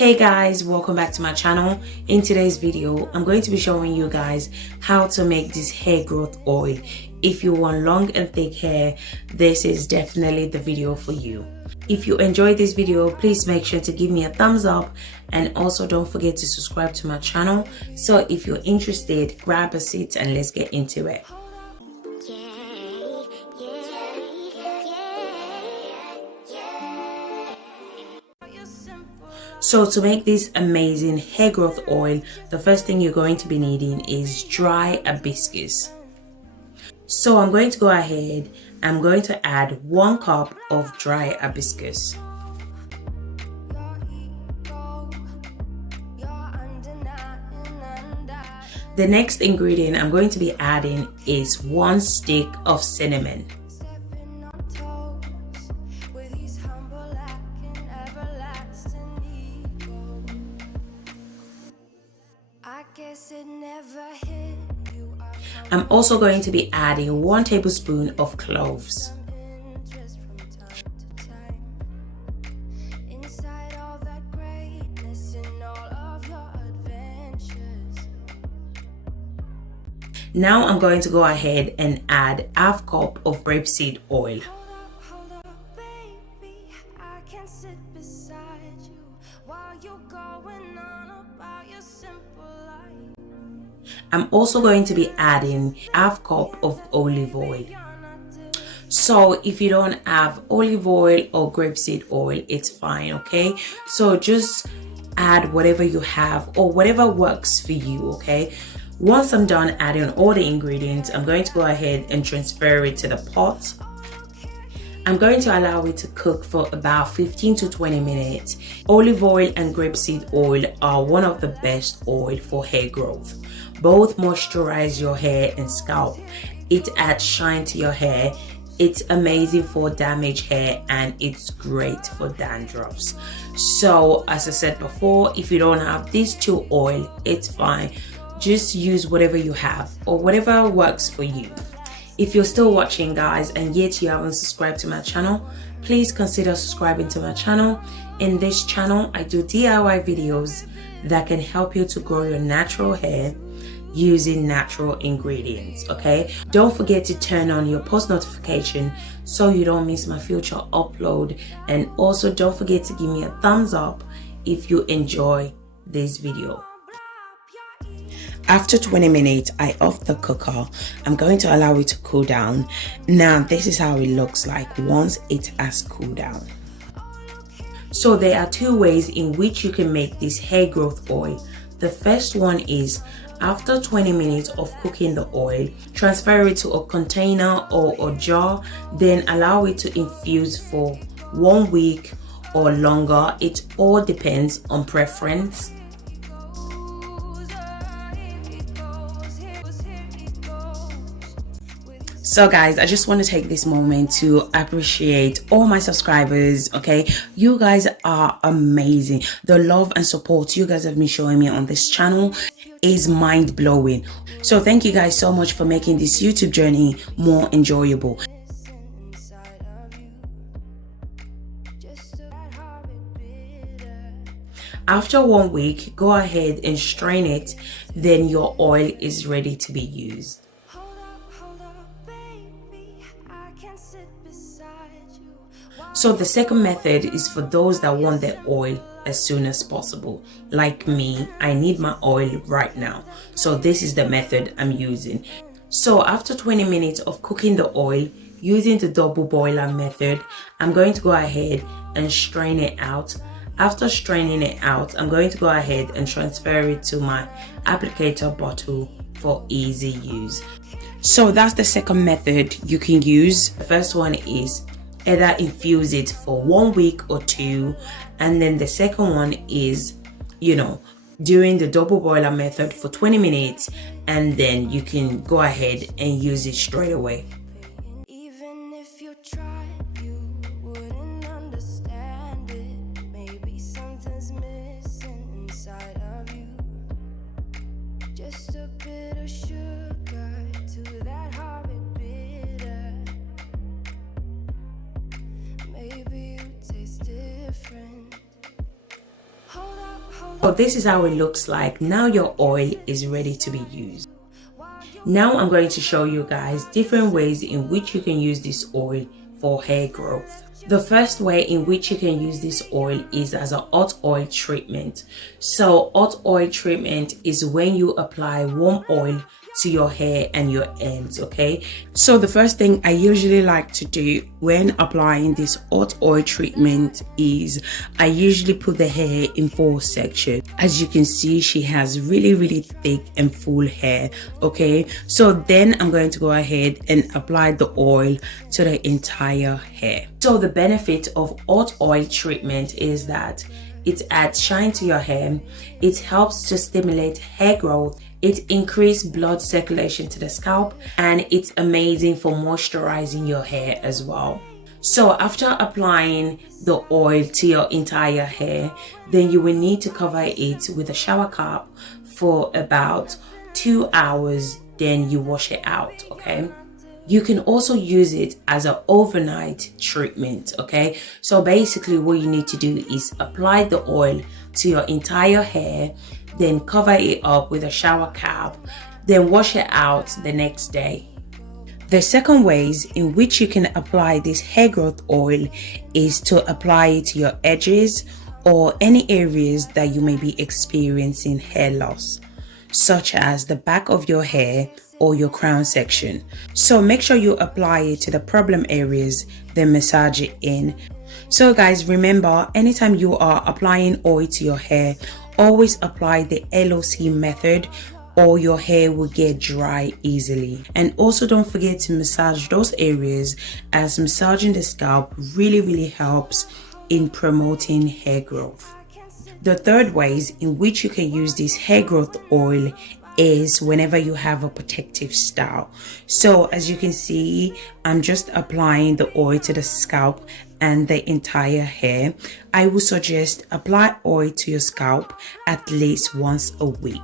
Hey guys, welcome back to my channel. In today's video, I'm going to be showing you guys how to make this hair growth oil. If you want long and thick hair, this is definitely the video for you. If you enjoyed this video, please make sure to give me a thumbs up and also don't forget to subscribe to my channel. So if you're interested, grab a seat and let's get into it. So to make this amazing hair growth oil, the first thing you're going to be needing is dry hibiscus. So I'm going to go ahead, I'm going to add 1 cup of dry hibiscus. The next ingredient I'm going to be adding is 1 stick of cinnamon. I'm also going to be adding 1 tablespoon of cloves. Now I'm going to go ahead and add half cup of grapeseed oil. I'm also going to be adding half cup of olive oil. So if you don't have olive oil or grapeseed oil, it's fine, okay? So just add whatever you have or whatever works for you, okay? Once I'm done adding all the ingredients, I'm going to go ahead and transfer it to the pot. I'm going to allow it to cook for about 15 to 20 minutes. Olive oil and grapeseed oil are one of the best oil for hair growth. Both moisturize your hair and scalp. It adds shine to your hair. It's amazing for damaged hair and it's great for dandruffs. So as I said before, if you don't have these 2 oil, it's fine. Just use whatever you have or whatever works for you. If you're still watching guys and yet you haven't subscribed to my channel, please consider subscribing to my channel. In this channel, I do DIY videos that can help you to grow your natural hair using natural ingredients, okay? Don't forget to turn on your post notification so you don't miss my future upload, and also don't forget to give me a thumbs up if you enjoy this video. After 20 minutes, I off the cooker. I'm going to allow it to cool down. Now this is how it looks like once it has cooled down. So there are 2 ways in which you can make this hair growth oil. The first one is after 20 minutes of cooking the oil, transfer it to a container or a jar, then allow it to infuse for 1 week or longer. It all depends on preference. So guys, I just want to take this moment to appreciate all my subscribers, okay? You guys are amazing. The love and support you guys have been showing me on this channel is mind-blowing. So thank you guys so much for making this YouTube journey more enjoyable. After 1 week, go ahead and strain it, then your oil is ready to be used. So the second method is for those that want their oil as soon as possible. Like me, I need my oil right now. So this is the method I'm using. So after 20 minutes of cooking the oil, using the double boiler method, I'm going to go ahead and strain it out. After straining it out, I'm going to go ahead and transfer it to my applicator bottle for easy use. So that's the second method you can use. The first one is either infuse it for 1 week or 2, and then the second one is, doing the double boiler method for 20 minutes, and then you can go ahead and use it straight away. Even if you tried, you wouldn't understand it. Maybe something's missing inside of you. Just a bit of sugar to that horrid bitter. Maybe you taste different. Hold up. So this is how it looks like. Now your oil is ready to be used. Now I'm going to show you guys different ways in which you can use this oil for hair growth. The first way in which you can use this oil is as a hot oil treatment. So hot oil treatment is when you apply warm oil to your hair and your ends. Okay, so the first thing I usually like to do when applying this hot oil treatment is I usually put the hair in 4 sections. As you can see, she has really thick and full hair. Okay, so then I'm going to go ahead and apply the oil to the entire hair. So the benefit of hot oil treatment is that it adds shine to your hair, it helps to stimulate hair growth, it increases blood circulation to the scalp, and it's amazing for moisturizing your hair as well. So after applying the oil to your entire hair, then you will need to cover it with a shower cap for about 2 hours, then you wash it out. Okay, you can also use it as an overnight treatment. Okay, so basically what you need to do is apply the oil to your entire hair, then cover it up with a shower cap, then wash it out the next day. The second ways in which you can apply this hair growth oil is to apply it to your edges or any areas that you may be experiencing hair loss, such as the back of your hair or your crown section. So make sure you apply it to the problem areas, then massage it in. So guys, remember, anytime you are applying oil to your hair, always apply the LOC method or your hair will get dry easily. And also don't forget to massage those areas, as massaging the scalp really helps in promoting hair growth. The third ways in which you can use this hair growth oil is whenever you have a protective style. So as you can see, I'm just applying the oil to the scalp and the entire hair. I would suggest apply oil to your scalp at least once a week.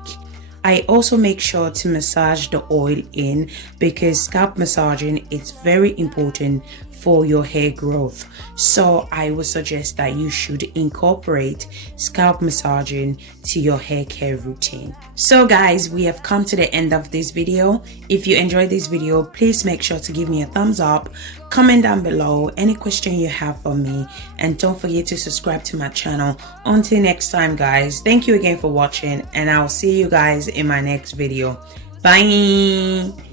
I also make sure to massage the oil in, because scalp massaging is very important for your hair growth. So I would suggest that you should incorporate scalp massaging to your hair care routine. So guys, we have come to the end of this video. If you enjoyed this video, please make sure to give me a thumbs up, comment down below any question you have for me, and don't forget to subscribe to my channel. Until next time guys, thank you again for watching, and I'll see you guys in my next video. Bye.